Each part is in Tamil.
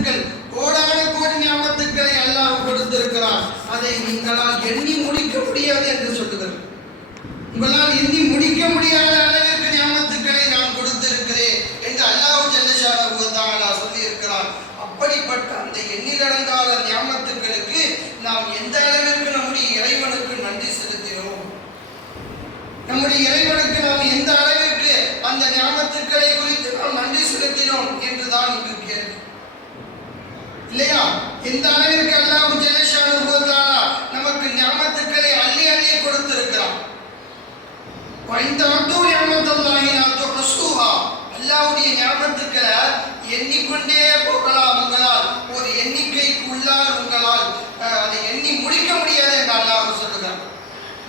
நியாமத்துக்கள், கோடான கோடி நியாமத்துக்களை அல்லாஹ் கொடுத்திருக்கிறார். அதை நீங்களால் எண்ணி முடிக்க முடியாது என்று சொல்லுங்கள். உங்களால் எண்ணி முடிக்க முடியாத அளவிற்கு நியாமத்துக்களை நான் கொடுத்திருக்கிறேன் என்று அல்லாஹ் ஜல்லஷானஹு வ தஆலா சொல்லி இருக்கிறார். அப்படிப்பட்ட அந்த எண்ணிலடங்காத நியாமத்துக்களுக்கு நாம் எந்த அளவிற்கு நம்முடைய இறைவனுக்கு நன்றி செலுத்தினோம், நம்முடைய இறைவனுக்கு நாம் எந்த அளவிற்கு அந்த நியாமத்துக்களை குறித்து நாம் நன்றி செலுத்தினோம் என்றுதான் இங்கு கேள்வி இல்லையா? எந்த அளவிற்கு அல்லாஹ் ஜல்லஷானஹு வ தஆலா நமக்கு நியாமத்துக்களை அள்ளி அள்ளி கொடுத்திருக்கிறார். அல்லாஹ்வுடைய நியாமத்துக்களை எண்ணிக்கொண்டே போகலாம். உங்களால் ஒரு எண்ணிக்கைக்கு உள்ளால் உங்களால் அதை எண்ணி முடிக்க முடியாது என்று அல்லாஹ் சொல்லுகிறார்.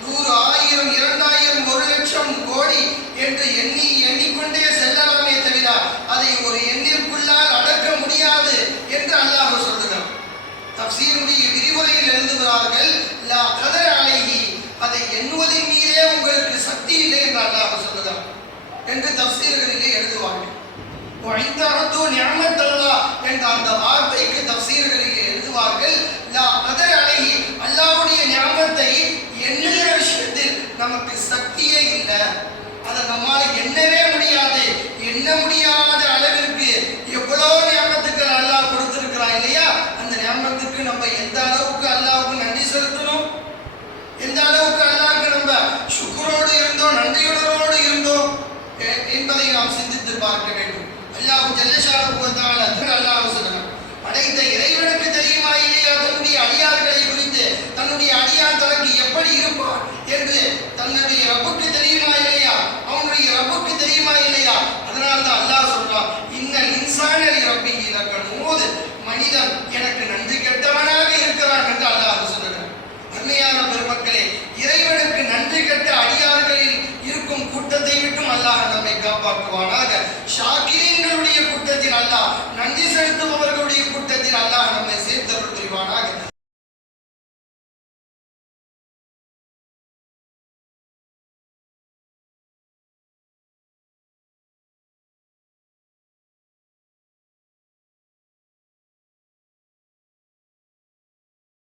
100, 1000, 2000, 1,00,000 கோடி என்று எண்ணிக்கொண்டே செல்லலாமே தவிர அதை ஒரு எண்ணிற்குள்ளால் அடக்க முடியாது என்று அல்லாஹ் சொல்லுகிறார். தஃசீருடைய விரிவுரையில் எழுதுகிறார்கள், லா கதர அலைஹி, அதை எண்ணுவதின் மீதே உங்களுக்கு சக்தி இல்லை என்று அல்லாஹ் சொல்லுகிறார் என்று தஃசீர்களிலே எழுதுவார்கள். என்ற அந்த வார்த்தைக்கு தஃசீர்களிலே எழுதுவார்கள், லா கதர அலைஹி, அல்லாஹ்வுடைய நியாமத்தை எண்ணுகிற விஷயத்தில் நமக்கு சக்தியே இல்லை, அதை நம்மால் எண்ணவே முடியாது. எண்ண முடியாத அளவிற்கு எவ்வளவு நியாமத்துக்கள் அல்லாஹ் கொடுத்திருக்கிறான் இல்லையா? அந்த நியாமத்துக்கு நம்ம எந்த அளவுக்கு அல்லாஹ்வுக்கு நன்றி செலுத்தணும், எந்த அளவுக்கு அல்லாஹ்வுக்கு நம்ம சுக்ரோடு இருந்தோம், நன்றியுணர்வோடு இருந்தோம் என்பதை நாம் சிந்தித்து பார்க்க வேண்டும். அல்லாஹ் ஜல்லஷானஹு வ தஆலா அல்லாஹ் சொல்றான், படைத்த இறைவனுக்கு தெரியுமா இல்லையா தன்னுடைய அடியார்களை குறித்து, தன்னுடைய அடியார் தனக்கு எப்படி இருப்பான் என்று தன்னுடைய ரப்புக்கு தெரியுமா இல்லையா, அவனுடைய ரப்புக்கு தெரியுமா இல்லையா? அதனால்தான் அல்லாஹ் சொல்றான், இன்னல் இன்சான லிரப்பிஹி லகனூத், மனிதன் எனக்கு நன்றி கெட்டவனாக இருக்கிறான் என்று அல்லாஹ் சொல்றான். அருமையான பெருமக்களே, இறைவனுக்கு நன்றி கெட்ட அடியார்களில் இருக்கும் கூட்டத்தை விட்டும் அல்லாஹ் நம்மை காப்பாற்றுவானாக. ஷாக்கிரீன்களுடைய கூட்டத்தில் அல்லாஹ், நன்றி செலுத்துபவர்களுடைய